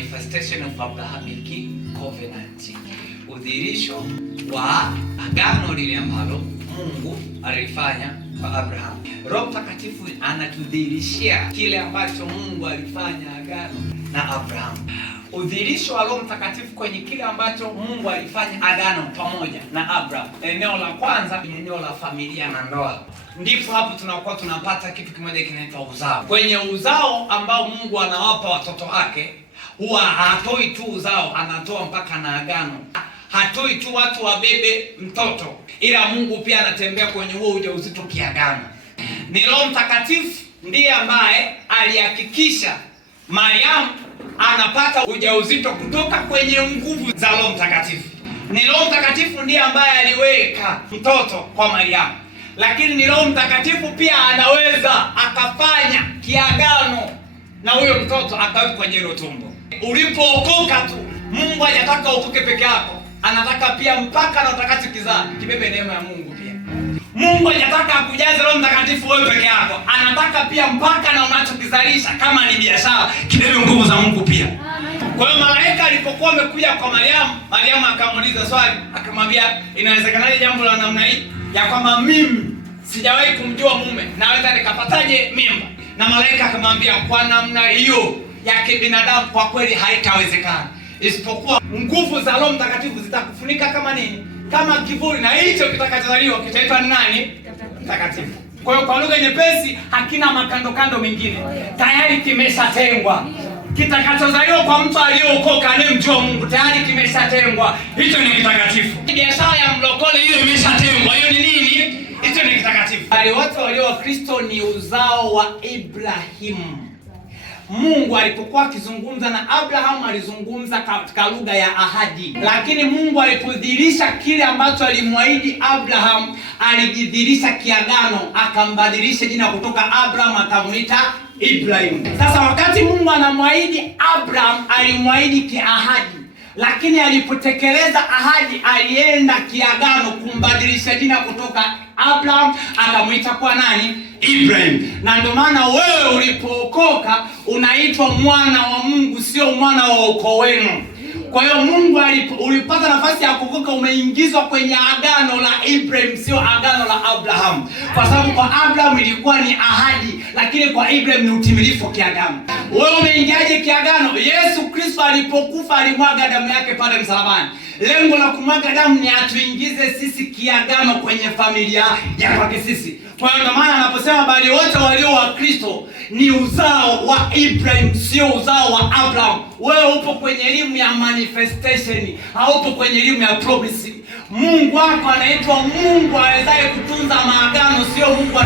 manifestation of Abrahamic covenant, udhihirisho wa agano lile ambalo Mungu alifanya kwa Abraham. Roho Mtakatifu anatudhihirishia kile ambacho Mungu alifanya agano na Abraham. Udhihirisho wa Roho Mtakatifu kwenye kile ambacho Mungu alifanya agano pamoja na Abraham. Eneo la kwanza ni eneo la familia na ndoa. Ndipo hapo tunakuwa tunapata kitu kimoja kinaitwa uzao. Kwenye uzao ambao Mungu anawapa watoto wake, huwa hatoi tu uzao, anatoa mpaka na agano. Hatoi tu watu wabebe mtoto, ila Mungu pia anatembea kwenye huo ujauzito kiagano. Ni Roho Mtakatifu ndiye ambaye alihakikisha Mariamu anapata ujauzito kutoka kwenye nguvu za Roho Mtakatifu. Ni Roho Mtakatifu ndiye ambaye aliweka mtoto kwa Mariamu. Lakini ni Roho Mtakatifu pia anaweza akafanya kiagano na huyo mtoto akaweka kwenye hilo tumbo. Ulipookoka tu, Mungu hajataka ukoke peke yako. Anataka pia mpaka na utakachokizaa kibebe neema ya Mungu pia. Mungu hajataka akujaze Roho Mtakatifu wewe peke yako. Anataka pia mpaka na unachokizalisha kama ni biashara kibebe nguvu za Mungu pia. Kwa hiyo malaika alipokuwa amekuja kwa Mariamu akamuuliza swali, akamwambia inawezekanaje jambo la namna hii ya kwamba mimi sijawahi kumjua mume, naweza nikapataje mimba? Na malaika akamwambia kwa namna hiyo ya kibinadamu kwa kweli haitawezekana, isipokuwa nguvu za Roho Mtakatifu zitakufunika kama nini? Kama kivuli, na hicho kitakachozaliwa kitaitwa nani? Mtakatifu. Kwa hiyo kwa lugha nyepesi, hakina makando kando mengine, tayari kimeshatengwa. Kitakachozaliwa kwa mtu aliyeokoka anayemjua Mungu tayari kimeshatengwa, hicho ni kitakatifu. Biashara ya mlokole hiyo imeshatengwa, hiyo ni nini? Hicho ni kitakatifu. Wale wote walio wa Kristo ni uzao wa Ibrahimu. Mungu alipokuwa akizungumza na Abraham alizungumza katika lugha ya ahadi, lakini Mungu alipodhihirisha kile ambacho alimwahidi Abraham alijidhihirisha kiagano, akambadilisha jina kutoka Abraham akamuita Ibrahim. Sasa wakati Mungu anamwahidi Abraham alimwahidi kiahadi, lakini alipotekeleza ahadi alienda kiagano kumbadilisha jina kutoka Abraham akamuita kwa nani? Ibrahim. Na ndio maana wewe ulipookoka unaitwa mwana wa Mungu, sio mwana wa ukoo wenu. Kwa hiyo Mungu ulipata nafasi ya kuvuka, umeingizwa kwenye agano la Ibrahim, sio agano la Abraham. Kwa sababu kwa Abraham ilikuwa ni ahadi, lakini kwa Ibrahim ni utimilifu kiagano. Wewe umeingiaje kiagano? Yesu Kristo alipokufa alimwaga damu yake pale msalabani. Lengo la kumwaga damu ni atuingize sisi kiagano kwenye familia ya kwake sisi. Kwa hiyo maana anaposema bali wote walio wa Kristo ni uzao wa Ibrahim, sio uzao wa Abraham. Wewe upo kwenye elimu ya manifestation, haupo kwenye elimu ya promise. Mungu wako anaitwa Mungu awezaye kutunza maagano, sio Mungu